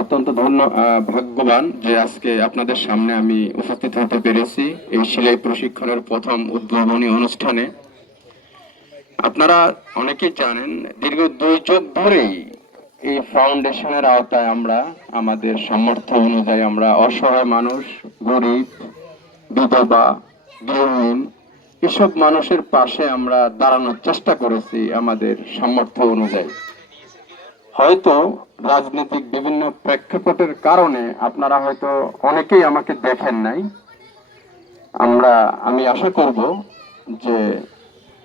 অত্যন্ত ধন্য ভাগ্যবান যে আজকে আপনাদের সামনে আমি উপস্থিত হতে পেরেছি এই সেলাই প্রশিক্ষণের প্রথম উদ্ভাবনী অনুষ্ঠানে। আপনারা অনেকেই জানেন, দীর্ঘ দুই যুগ ধরেই এই ফাউন্ডেশনের আওতায় আমরা, আমাদের সামর্থ্য অনুযায়ী আমরা অসহায় মানুষ, গরিব, বিধবা গৃহহীন এসব মানুষের পাশে আমরা দাঁড়ানোর চেষ্টা করেছি আমাদের সামর্থ্য অনুযায়ী। হয়তো রাজনৈতিক বিভিন্ন প্রেক্ষাপটের কারণে আপনারা হয়তো অনেকেই আমাকে দেখেন নাই। আমরা, আমি আশা করব যে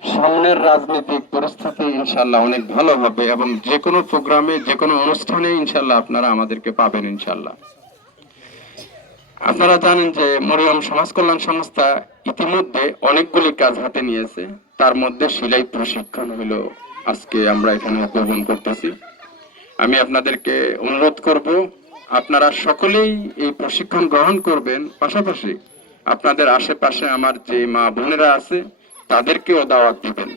সামনের রাজনৈতিক পরিস্থিতি ইনশাল্লাহ অনেক ভালো হবে এবং যে কোনো প্রোগ্রামে, যে কোনো অনুষ্ঠানে ইনশাল্লাহ আপনারা আমাদেরকে পাবেন ইনশাল্লাহ আপনারা জানেন যে মরিয়ম সমাজ কল্যাণ সংস্থা ইতিমধ্যে অনেকগুলি কাজ হাতে নিয়েছে। তার মধ্যে সেলাই প্রশিক্ষণ হলো আজকে আমরা এখানে উদ্বোধন করতেছি। আমি আপনাদেরকে অনুরোধ করব, আপনারা সকলেই এই প্রশিক্ষণ গ্রহণ করবেন। পাশাপাশি আপনাদের আশেপাশে আমার যে মা বোনেরা আছে, তাদেরকেও দাওয়াত দিবেন।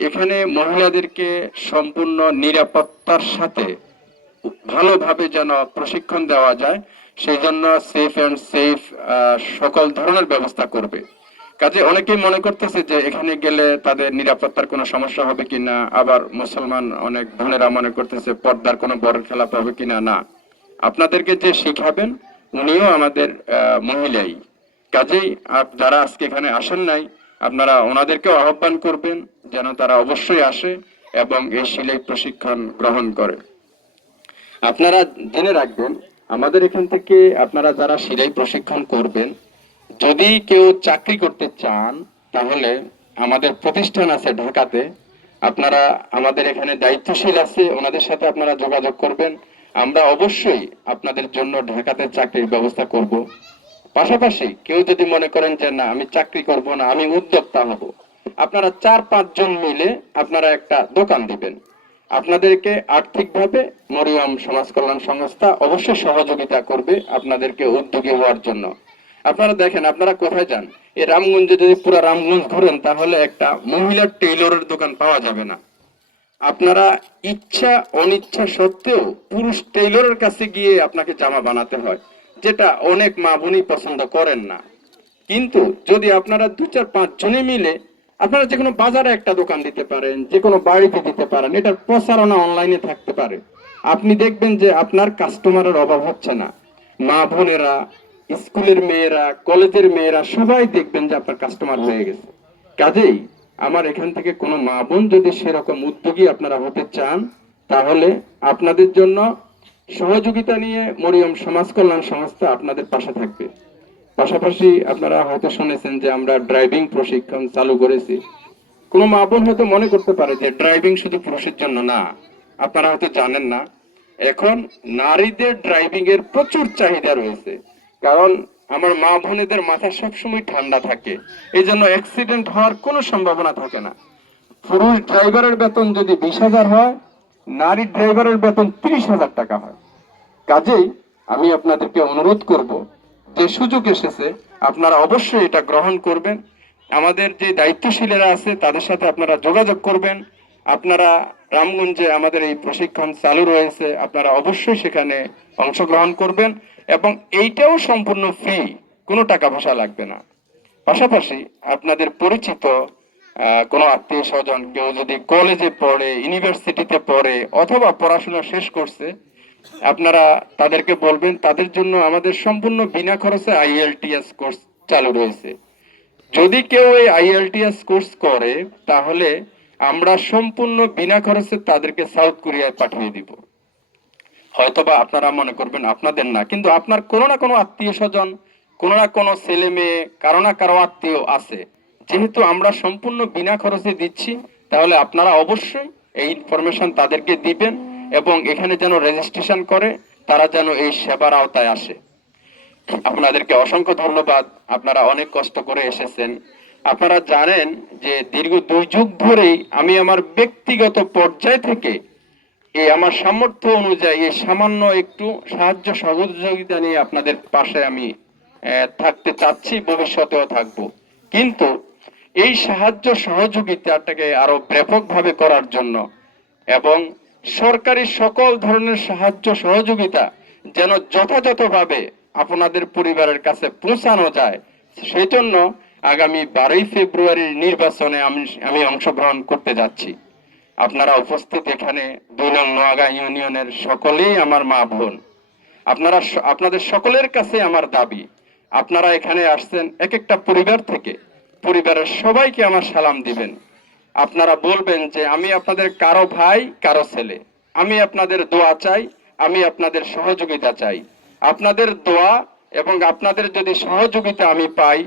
এখানে মহিলাদেরকে সম্পূর্ণ নিরাপত্তার সাথে ভালোভাবে যেন প্রশিক্ষণ দেওয়া যায় সেই জন্য সেফ অ্যান্ড সেফ সকল ধরনের ব্যবস্থা করবে। কাজে অনেকেই মনে করতেছে যে এখানে গেলে তাদের নিরাপত্তার কোনো সমস্যা হবে কিনা, আবার মুসলমান অনেক বোনেরা মনে করতেছে পর্দার কোনো বড় খেলা হবে কিনা, না। আপনাদেরকে যে শিখাবেন, উনিও আমাদের মহিলাই। কাজেই যারা আজকে এখানে আসেন নাই, আপনারা ওনাদেরকেও আহ্বান করবেন যেন তারা অবশ্যই আসে এবং এই সিলাই প্রশিক্ষণ গ্রহণ করে। আপনারা জেনে রাখবেন, আমাদের এখান থেকে আপনারা যারা সিলাই প্রশিক্ষণ করবেন যদি কেউ চাকরি করতে চান, তাহলে আমাদের প্রতিষ্ঠান আছে ঢাকাতে। আপনারা, আমাদের এখানে দায়িত্বশীল আছে, ওনাদের সাথে আপনারা যোগাযোগ করবেন। আমরা অবশ্যই আপনাদের জন্য ঢাকাতে চাকরির ব্যবস্থা করব। পাশাপাশি কেউ যদি মনে করেন যে, না, আমি চাকরি করব না, আমি উদ্যোক্তা হব। আপনারা চার পাঁচজন মিলে আপনারা একটা দোকান দিবেন। আপনাদেরকে আর্থিকভাবে মরিয়ম সমাজ কল্যাণ সংস্থা অবশ্যই সহযোগিতা করবে আপনাদেরকে উদ্যোগী হওয়ার জন্য। আপনারা দেখেন, আপনারা কোথায় যান? এই রামগঞ্জে যদি পুরো রামগঞ্জ ঘুরেন, তাহলে একটা মহিলার টেইলরের দোকান পাওয়া যাবে না। আপনারা ইচ্ছা, অনিচ্ছা সত্ত্বেও পুরুষ টেইলরের কাছে গিয়ে আপনাকে জামা বানাতে হয়, যেটা অনেক মা বোনই পছন্দ করেন না। কিন্তু যদি আপনারা দু চার পাঁচ জনে মিলে আপনারা যে কোনো বাজারে একটা দোকান দিতে পারেন, যে কোনো বাড়িতে দিতে পারেন, এটার প্রচারণা অনলাইনে থাকতে পারে। আপনি দেখবেন যে আপনার কাস্টমারের অভাব হচ্ছে না। মা বোনেরা স্কুলের মেয়েরা কলেজের মেয়েরা সবাই দেখবেন যে আপনার কাস্টমার হয়ে গেছে। কাজেই আমার এখান থেকে কোনো মা বোন যদি সেরকম উদ্যোগী আপনারা হতে চান, তাহলে আপনাদের জন্য সহযোগিতা নিয়ে মরিয়ম সমাজ কল্যাণ সংস্থা আপনাদের পাশে থাকবে। পাশাপাশি আপনারা হয়তো শুনেছেন যে আমরা ড্রাইভিং প্রশিক্ষণ চালু করেছি। কোনো মা বোন হয়তো মনে করতে পারে যে ড্রাইভিং শুধু পুরুষের জন্য না, আপনারা হয়তো জানেন না। এখন নারীদের ড্রাইভিং এর প্রচুর চাহিদা রয়েছে। কারণ আমার মা বোনেদের মাথা সবসময় ঠান্ডা থাকে। এই জন্য অ্যাক্সিডেন্ট হওয়ার কোনো সম্ভাবনা থাকে না। পুরুষ ড্রাইভারের বেতন যদি বিশ হাজার হয়, নারী ড্রাইভারের বেতন ত্রিশ হাজার টাকা হয়। কাজেই আমি আপনাদেরকে অনুরোধ করব, যে সুযোগ এসেছে, আপনারা অবশ্যই এটা গ্রহণ করবেন। আমাদের যে দায়িত্বশীলেরা আছে, তাদের সাথে আপনারা যোগাযোগ করবেন। আপনারা রামগঞ্জে আমাদের এই প্রশিক্ষণ চালু রয়েছে, আপনারা অবশ্যই সেখানে অংশগ্রহণ করবেন এবং এইটাও সম্পূর্ণ ফ্রি, কোনো টাকা পয়সা লাগবে না। পাশাপাশি আপনাদের পরিচিত কোনো আত্মীয় স্বজন কেউ যদি কলেজে পড়ে, ইউনিভার্সিটিতে পড়ে অথবা পড়াশোনা শেষ করছে, আপনারা তাদেরকে বলবেন, তাদের জন্য আমাদের সম্পূর্ণ বিনা খরচে আইএলটিএস কোর্স চালু রয়েছে। যদি কেউ এই আইএলটিএস কোর্স করে, তাহলে আমরা সম্পূর্ণ বিনা খরচে তাদেরকে সাউথ কোরিয়ায় পাঠিয়ে দিব। হয়তোবা আপনারা মনে করবেন আপনাদের না, কিন্তু আপনার কোনো না কোনো আত্মীয় স্বজন, কোনো না কোনো ছেলে মেয়ে, কারও না কারও আত্মীয় আছে। যেহেতু আমরা সম্পূর্ণ বিনা খরচে দিচ্ছি, তাহলে আপনারা অবশ্যই এই ইনফরমেশন তাদেরকে দিবেন এবং এখানে যেন রেজিস্ট্রেশন করে, তারা যেন এই সেবার আওতায় আসে। আপনাদেরকে অসংখ্য ধন্যবাদ। আপনারা অনেক কষ্ট করে এসেছেন। আপনারা জানেন যে দীর্ঘ দুই যুগ ধরেই আমি আমার ব্যক্তিগত পর্যায় থেকে এই আমার সামর্থ্য অনুযায়ী এই সামান্য একটু সাহায্য সহযোগিতা নিয়ে আপনাদের পাশে আমি থাকতে চাচ্ছি, ভবিষ্যতেও থাকব। কিন্তু এই সাহায্য সহযোগিতাটাকে আরও ব্যাপকভাবে করার জন্য এবং সরকারি সকল ধরনের সাহায্য সহযোগিতা যেন যথাযথভাবে আপনাদের পরিবারের কাছে পৌঁছানো যায় সেই জন্য আগামী বারোই ফেব্রুয়ারির নির্বাচনে আমি আমি অংশগ্রহণ করতে যাচ্ছি। আপনারা উপস্থিত এখানে দুই নং নোয়াগা ইউনিয়নের সকলেই আমার মা বোন। আপনারা আপনাদের সকলের কাছে আমার দাবি, আপনারা এখানে আসছেন এক একটা পরিবার থেকে। পরিবারের সবাইকে আমার সালাম দিবেন। আপনারা বলবেন যে, আমি আপনাদের কারও ভাই, কারও ছেলে। আমি আপনাদের দোয়া চাই, আমি আপনাদের সহযোগিতা চাই। আপনাদের দোয়া এবং আপনাদের যদি সহযোগিতা আমি পাই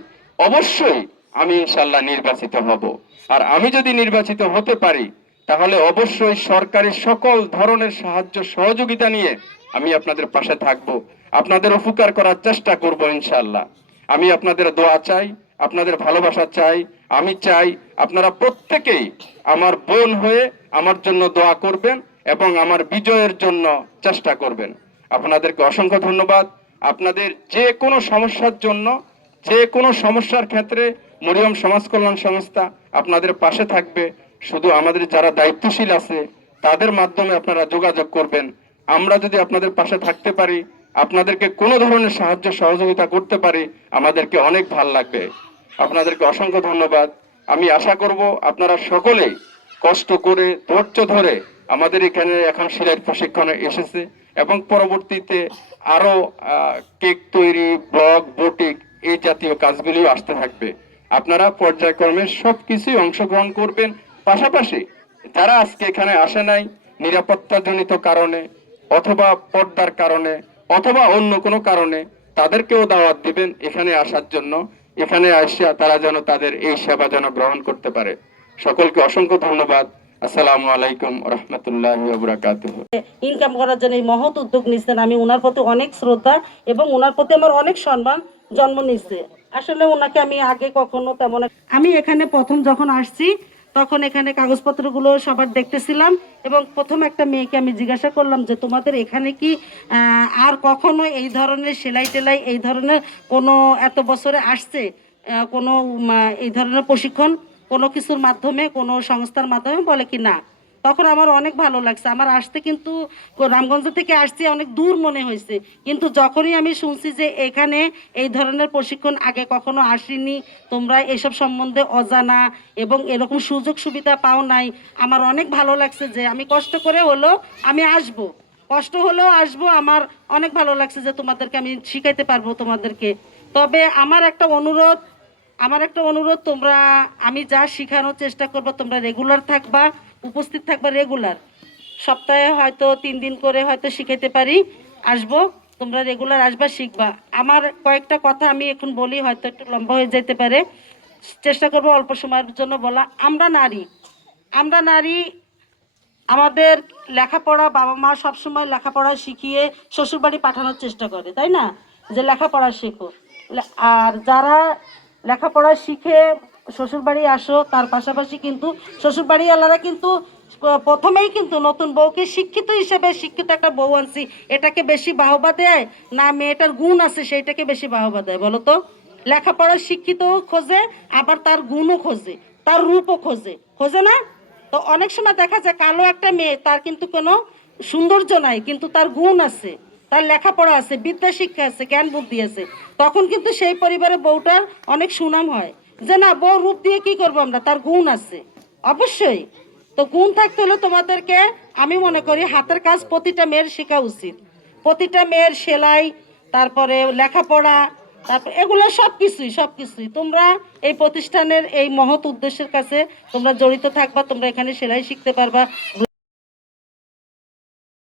অবশ্যই আমি ইনশাল্লাহ নির্বাচিত হব। আর আমি যদি নির্বাচিত হতে পারি, তাহলে অবশ্যই সরকারি সকল ধরনের সাহায্য, সহযোগিতা নিয়ে আমি আপনাদের পাশে থাকব। আপনাদের উপকার করার চেষ্টা করব ইনশাল্লাহ আমি আপনাদের দোয়া চাই, আপনাদের ভালোবাসা চাই, আমি চাই আপনারা প্রত্যেকেই আমার বোন হয়ে আমার জন্য দোয়া করবেন এবং আমার বিজয়ের জন্য চেষ্টা করবেন। আপনাদেরকে অসংখ্য ধন্যবাদ। আপনাদের যে কোনো সমস্যার জন্য যে কোনো সমস্যার ক্ষেত্রে মরিয়ম সমাজ কল্যাণ সংস্থা আপনাদের পাশে থাকবে। শুধু আমাদের যারা দায়িত্বশীল আছে, তাদের মাধ্যমে আপনারা যোগাযোগ করবেন। আমরা যদি আপনাদের পাশে থাকতে পারি, আপনাদেরকে কোনো ধরনের সাহায্য, সহযোগিতা করতে পারি, আমাদেরকে অনেক ভালো লাগবে। আপনাদেরকে অসংখ্য ধন্যবাদ। আমি আশা করব আপনারা সকলেই কষ্ট করে, ধৈর্য ধরে আমাদের এখানে এখন সিলাই প্রশিক্ষণে এসেছে এবং পরবর্তীতে আরও কেক তৈরি, ব্লগ, বোটিক এই জাতীয় কাজগুলিও আসতে থাকবে। আপনারা পর্যায়ক্রমে সবকিছুই অংশগ্রহণ করবেন। পাশাপাশি যারা আজকে এখানে আসে নাই, নিরাপত্তাজনিত কারণে অথবা পর্দার কারণে অথবা অন্য কোনো কারণে তাদেরকেও দাওয়াত দিবেন এখানে আসার জন্য। এখানে আসিয়া তারা যেন তাদের এই সেবা যেন গ্রহণ করতে পারে। সকলকে অসংখ্য ধন্যবাদ। ইনকাম করার জন্য এই মহৎ উদ্যোগ নিচ্ছেন আমি ওনার প্রতি অনেক শ্রদ্ধা এবং ওনার প্রতি আমার অনেক সম্মান। জন্ম নিচ্ছে আসলে ওনাকে আমি আগে কখনো তেমন আমি এখানে প্রথম যখন আসছি, তখন এখানে কাগজপত্রগুলো সবার দেখতেছিলাম এবং প্রথম একটা মেয়েকে আমি জিজ্ঞাসা করলাম যে, তোমাদের এখানে কি আর কখনো এই ধরনের সেলাই টেলাই, এই ধরনের কোনো এত বছরে আসছে? কোনো এই ধরনের প্রশিক্ষণ কোনো কিছুর মাধ্যমে, কোনো সংস্থার মাধ্যমে বলে কি না? তখন আমার অনেক ভালো লাগছে। আমার আসতে কিন্তু রামগঞ্জ থেকে আসছি অনেক দূর মনে হয়েছে। কিন্তু যখনই আমি শুনছি যে এখানে এই ধরনের প্রশিক্ষণ আগে কখনো আসেনি, তোমরা এসব সম্বন্ধে অজানা এবং এরকম সুযোগ সুবিধা পাও নাই, আমার অনেক ভালো লাগছে যে আমি কষ্ট করে হলেও আমি আসব। কষ্ট হলেও আসব, আমার অনেক ভালো লাগছে যে তোমাদেরকে আমি শিখাইতে পারব তোমাদেরকে। তবে আমার একটা অনুরোধ, আমার একটা অনুরোধ, তোমরা আমি যা শেখানোর চেষ্টা করব, তোমরা রেগুলার থাকবা। উপস্থিত থাকবা রেগুলার সপ্তাহে হয়তো তিন দিন করে হয়তো শিখাইতে পারি। আসব, তোমরা রেগুলার আসবা, শিখবা। আমার কয়েকটা কথা আমি এখন বলি, হয়তো একটু লম্বা হয়ে যেতে পারে। চেষ্টা করব অল্প সময়ের জন্য বলা। আমরা নারী। আমরা নারী, আমাদের লেখাপড়া বাবা মা সবসময় লেখাপড়া শিখিয়ে শ্বশুরবাড়ি পাঠানোর চেষ্টা করে, তাই না? যে লেখাপড়া শেখো। আর যারা লেখাপড়া শিখে শ্বশুরবাড়ি আসো, তার পাশাপাশি কিন্তু শ্বশুরবাড়ি আলাদা কিন্তু প্রথমেই কিন্তু নতুন বউকে শিক্ষিত হিসেবে শিক্ষিত একটা বউ আনছি। এটাকে বেশি বাহবা দেয়, না মেয়েটার গুণ আছে সেইটাকে বেশি বাহবা দেয়, বলো তো? লেখাপড়া শিক্ষিত খোঁজে, আবার তার গুণও খোঁজে, তার রূপও খোঁজে। খোঁজে না? তো অনেক সময় দেখা যায় কালো একটা মেয়ে, তার কিন্তু কোনো সৌন্দর্য নাই, কিন্তু তার গুণ আছে, তার লেখাপড়া আছে বিদ্যা শিক্ষা আছে, জ্ঞান বুদ্ধি আছে। তখন কিন্তু সেই পরিবারের বউটার অনেক সুনাম হয়। যে না, বউ রূপ দিয়ে কি করব আমরা? তার গুণ আছে। অবশ্যই। তো গুণ থাকতে হলে তোমাদেরকে আমি মনে করি হাতের কাজ প্রতিটা মেয়ের শেখা উচিত। প্রতিটা মেয়ের সেলাই, তারপরে লেখাপড়া, তারপর এগুলো সব কিছুই সব কিছুই। তোমরা এই প্রতিষ্ঠানের এই মহৎ উদ্দেশ্যের কাছে তোমরা জড়িত থাকবা, তোমরা এখানে সেলাই শিখতে পারবা।